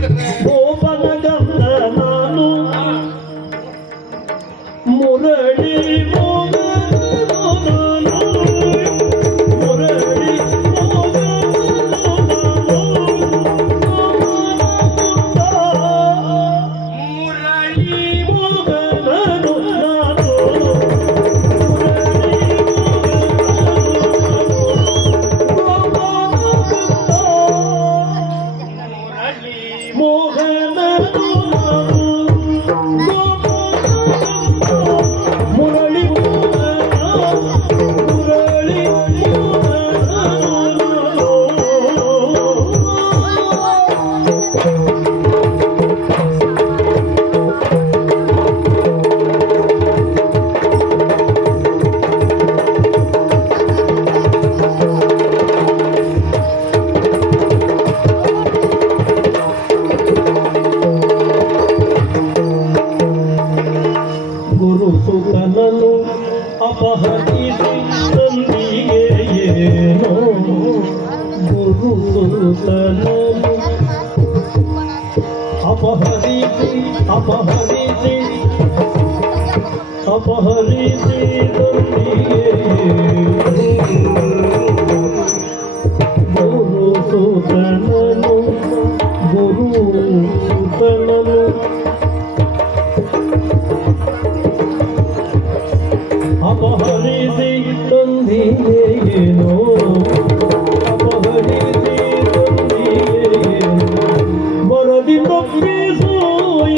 ಗೋಪನ ಗಂಧ ನಾನು ಮುರಳಿ ಸುತನನು ಅಪಹರಿಸಿ ತಂದಿಯೇನೋ ಗುರು ಸುತನನು ಅಪಹರಿಸಿ ತಂದಿಯೇನೋ ಗುರು ಸುತನನು ಅಪಹರಿಸಿ ತಂದಿಯೇನೋ ಬರದಿ ತಪ್ಪಿಸು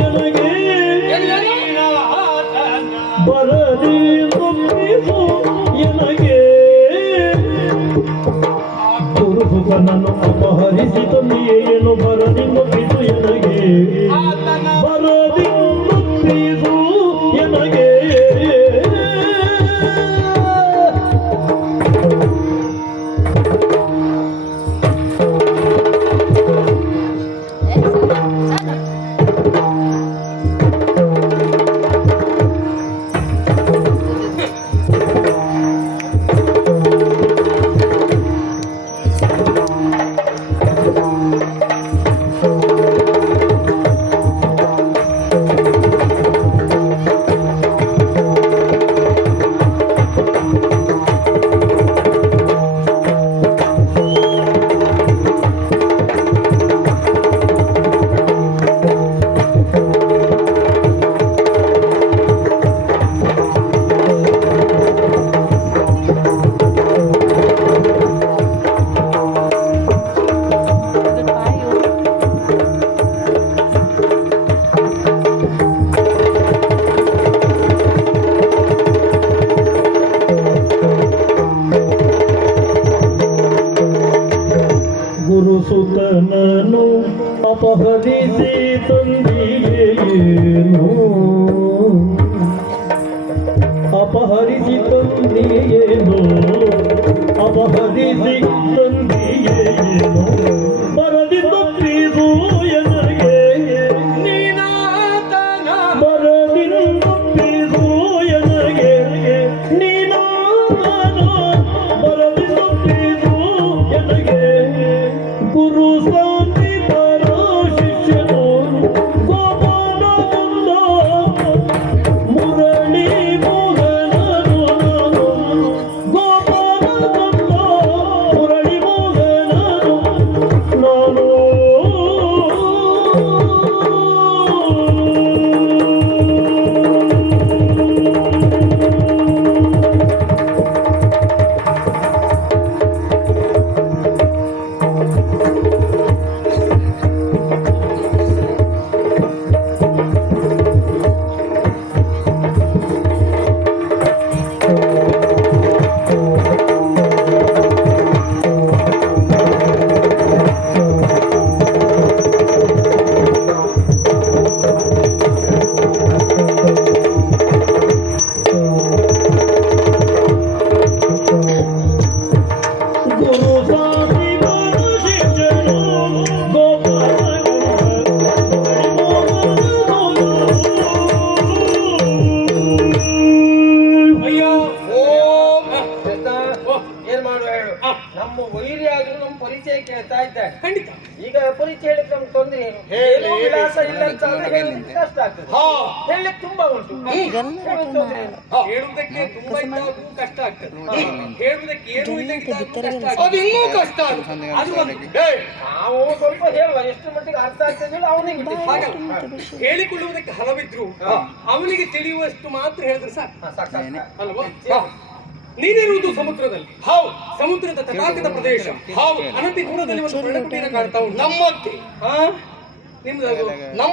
ಎನಗೆ ಗುರುಸುತನನ್ನು ಅಪಹರಿಸಿ ತಂದಿಯೇನೋ ಬರದಿ ತಪ್ಪಿಸು ಎನಗೆ ಗುರುಸುತನನು ಅಪಹರಿಸಿ ತಂದಿಯೇನೋ ಬರದಿ ತಪ್ಪಿಸು ಎನಗೆ ಬರದಿ ತಪ್ಪಿಸು ಎನಗೆ ಬರದಿ ತಪ್ಪಿಸು ಎನಗೆ ಗುರು ಶಾಂತಿ ಬರೋ ಶಿಷ್ಯನು ಗೋಪಾಲ ಮುರಳಿ ಮೋಹನನು ಗೋಪಾಲ ಮುರಳಿ ಮೋಹನನು ನಾನು ನಮ್ಮ ವೈರಿ ಆದ್ರೂ ನಮ್ಮ ಪರಿಚಯ ಕೇಳ್ತಾ ಇದ್ದಾರೆ. ಖಂಡಿತ. ಈಗ ಪರಿಚಯ ಹೇಳಿದ್ರೆ ನಮ್ಗೆ ತೊಂದ್ರೆ ಏನು? ಹೇಳಿ. ಏನೋ ವಿಳಾಸ ಇಲ್ಲ ಅಂತ ಆದ್ರೆ ಹೇಳೋದಕ್ಕೆ ಕಷ್ಟ ಆಗ್ತದೆ. ಹೇಳಲಿಕ್ಕೆ ತುಂಬಾ ಉಂಟು. ಹೇಳೋದು ತೊಂದ್ರೆ ಏನು? ಹೇಳುವುದಕ್ಕೆ ತುಂಬಾ ಇದ್ದಾಗೂ ಕಷ್ಟ ಆಗ್ತದೆ, ಹೇಳುವುದಕ್ಕೆ ಏನೂ ಇಲ್ಲದಿದ್ದಾಗೂ ಕಷ್ಟ ಅದು ಆಗ್ತದೆ. ಇನ್ನೂ ಕಷ್ಟ ಆಗುತ್ತೆ. ಅದು ಒಂದು. ನಾವು ಸ್ವಲ್ಪ ಹೇಳುವ, ಎಷ್ಟು ಮಟ್ಟಿಗೆ ಅರ್ಥ ಆಗ್ತದೆ ಹೇಳಿ ಅವನಿಗೆ ಬಿಟ್ಟಿದ್ದು. ಹಾಗಲ್ಲ, ಹೇಳಿಕೊಳ್ಳುವುದಕ್ಕೆ ಹಲವಿದ್ರು ಅವನಿಗೆ ತಿಳಿಯುವಷ್ಟು ಮಾತ್ರ ಹೇಳಿದ್ರೆ ಸಾಕು. ಸಾಕು. ಅಲ್ವಾ? ನೀನಿರುವುದು ಸಮುದ್ರದಲ್ಲಿ. ಹೌದು. ಸಮುದ್ರದ ತಟಾಕದ ಪ್ರದೇಶ. ಹೌದು. ಅನತಿ ದೂರದಲ್ಲಿ ಒಂದು ಪರ್ಣಕುಟೀರ ಕಾಣ್ತಾ ಉಂಟು. ನಮ್ಮತ್ತೆ ಹಾ, ನಿಮ್ದು ಅದು? ನಮ್ಮ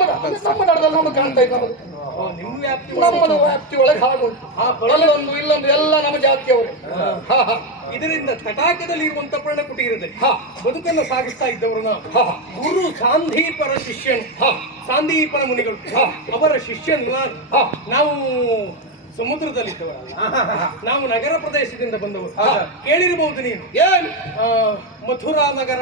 ದಡದಲ್ಲಿ ನಮಗೆ ಕಾಣ್ತಾ ಇದ್ದ ಓ, ನಿಮ್ಮ ವ್ಯಾಪ್ತಿ ನಮ್ಮದು ವ್ಯಾಪ್ತಿ ಒಳಗೆ ಹಾಗುಂಟು. ಅಲ್ಲೊಂದು ಇಲ್ಲೊಂದು ಎಲ್ಲ ನಮ್ಮ ಜಾತಿಯವರೇ. ಇದರಿಂದ ತಟಾಕದಲ್ಲಿ ಇರುವಂತ ಪರ್ಣಕುಟೀರದಲ್ಲಿ ಬದುಕನ್ನು ಸಾಗಿಸ್ತಾ ಇದ್ದವರು ನಾವು. ಗುರು ಸಾಂದೀಪರ ಶಿಷ್ಯನು, ಸಾಂದೀಪನ ಮುನಿಗಳು ಅವರ ಶಿಷ್ಯನು ನಾನು. ನಾವು ಸಮುದ್ರದಲ್ಲಿದ್ದವರು, ನಾವು ನಗರ ಪ್ರದೇಶದಿಂದ ಬಂದವರು. ಕೇಳಿರಬಹುದು ನೀನು, ಏನ್ ಮಥುರಾ ನಗರ.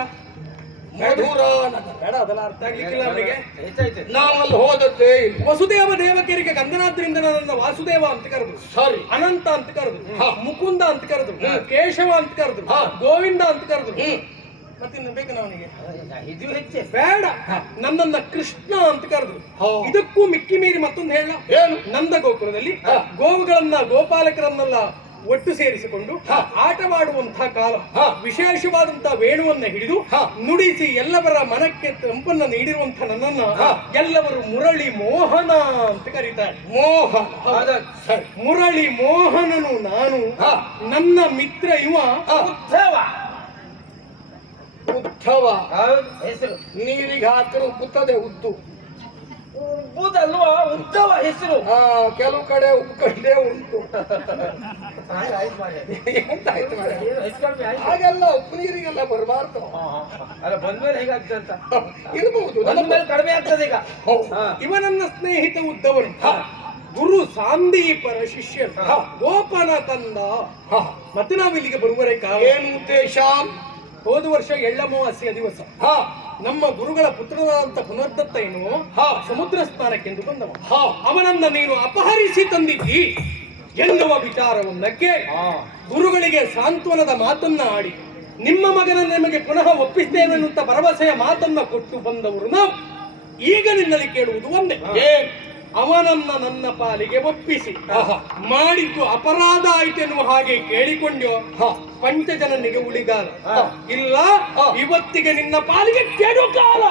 ಮಧುರಾ ನಗರ. ಬೇಡ, ಅದೆಲ್ಲ ಅರ್ಥ ಆಗ್ಲಿಕ್ಕಿಲ್ಲ ಅವನಿಗೆ. ಹೆಚ್ಚಾಯ್ತು. ನಾವಲ್ಲಿ ಹೋದದ್ದೇ ಇಲ್ಲ. ವಸುದೇವ ದೇವಕಿಯರಿಗೆ ಗಂಗನಾದ್ರಿಂದ ನನ್ನ ವಾಸುದೇವ ಅಂತ ಕರೆದ್ರು, ಸರಿ. ಅನಂತ ಅಂತ ಕರೆದ್ರು, ಮುಕುಂದ ಅಂತ ಕರೆದ್ರು, ಕೇಶವ ಅಂತ ಕರೆದ್ರು, ಗೋವಿಂದ ಅಂತ ಕರೆದ್ರು. ಮತ್ತಿನ್ನು ಬೇಕು ಅವನಿಗೆ? ಇದು ಹೆಚ್ಚೆ. ಬೇಡ, ನನ್ನನ್ನ ಕೃಷ್ಣ ಅಂತ ಕರೆದ್ರು. ಹಾ. ಇದಕ್ಕೂ ಮಿಕ್ಕಿ ಮೀರಿ ಮತ್ತೊಂದು ಹೇಳ. ಏನು? ನಂದ ಗೋಕುಲದಲ್ಲಿ ಗೋವುಗಳನ್ನ ಗೋಪಾಲಕರನ್ನೆಲ್ಲ ಒಟ್ಟು ಸೇರಿಸಿಕೊಂಡು ಆಟವಾಡುವಂತಹ ಕಾಲ. ವಿಶೇಷವಾದಂತಹ ವೇಣುವನ್ನ ಹಿಡಿದು ನುಡಿಸಿ ಎಲ್ಲವರ ಮನಕ್ಕೆ ತಂಪನ್ನ ನೀಡಿರುವಂತಹ ನನ್ನನ್ನ ಎಲ್ಲವರು ಮುರಳಿ ಮೋಹನ ಅಂತ ಕರೀತಾರೆ. ಮೋಹನ. ಸರಿ. ಮುರಳಿ ಮೋಹನನು ನಾನು. ನನ್ನ ಮಿತ್ರ ಇವ ಉದ್ಧವ. ಉದ್ಧವ. ಹೌದು, ಹೆಸರು. ನೀರಿಗೆ ಹಾಕಲು ಬುತ್ತದೆ ಉದ್ದು. ಉಬ್ಬುದಲ್ವಾ? ಉದ್ಧವ ಹೆಸರು. ಕೆಲವು ಕಡೆ ಉಪ್ಕಂಡೇ ಉಂಟು. ಆಯ್ತು ಮಾರ್ರೆ. ಎಂತಾಯ್ತು ಮಾರ್ರೆ? ಏನು ಹೆಚ್ಚು ಕಡಿಮೆ ಆಯ್ತು? ಹಾಗೆಲ್ಲ ಉಪ್ಪು ನೀರಿಗೆಲ್ಲ ಬರಬಾರ್ದು. ಅಲ್ಲ, ಬಂದ್ಮೇಲೆ ಹೇಗಾಗ್ತದೆ ಅಂತ. ಇರಬಹುದು. ಬಂದ್ಮೇಲೆ ಕಡಿಮೆ ಆಗ್ತದೆ ಈಗ. ಇವನನ್ನ ಸ್ನೇಹಿತ ಉದ್ದವನು, ಗುರು ಸಾಂದೀಪರ ಶಿಷ್ಯ, ಗೋಪನ ತಂದ. ಮತ್ತೆ ನಾವಿಲ್ಲಿಗೆ ಬರುವರೆ ಕಾಲ ಏನು ಉದ್ದೇಶ? ಹೋದ ವರ್ಷ ಎಳ್ಳಮಾವಾಸ್ಯ ದಿವಸ ನಮ್ಮ ಗುರುಗಳ ಪುತ್ರನಾದಂತ ಪುನರ್ದತ್ತ ಏನು ಸಮುದ್ರ ಸ್ನಾನಕ್ಕೆಂದು ಬಂದವ. ಅವನನ್ನ ನೀನು ಅಪಹರಿಸಿ ತಂದಿದ್ದಿ ಎನ್ನುವ ವಿಚಾರವೊಂದಕ್ಕೆ ಗುರುಗಳಿಗೆ ಸಾಂತ್ವನದ ಮಾತನ್ನ ಆಡಿ ನಿಮ್ಮ ಮಗನ ನಿಮಗೆ ಪುನಃ ಒಪ್ಪಿಸ್ತೇವೆನ್ನುವಂತ ಭರವಸೆಯ ಮಾತನ್ನ ಕೊಟ್ಟು ಬಂದವರು ನಾವು. ಈಗ ನಿನ್ನಲ್ಲಿ ಕೇಳುವುದು ಒಂದೇ, ಅವನನ್ನ ನನ್ನ ಪಾಲಿಗೆ ಒಪ್ಪಿಸಿ ಮಾಡಿದ್ದು ಅಪರಾಧ ಆಯ್ತೆನ್ನುವ ಹಾಗೆ ಕೇಳಿಕೊಂಡ್ಯೋ ಪಂಚಜನನಿಗೆ ಉಳಿಗಾಲ ಇಲ್ಲ, ಇವತ್ತಿಗೆ ನಿನ್ನ ಪಾಲಿಗೆ ಕೆಡು ಕಾಲ.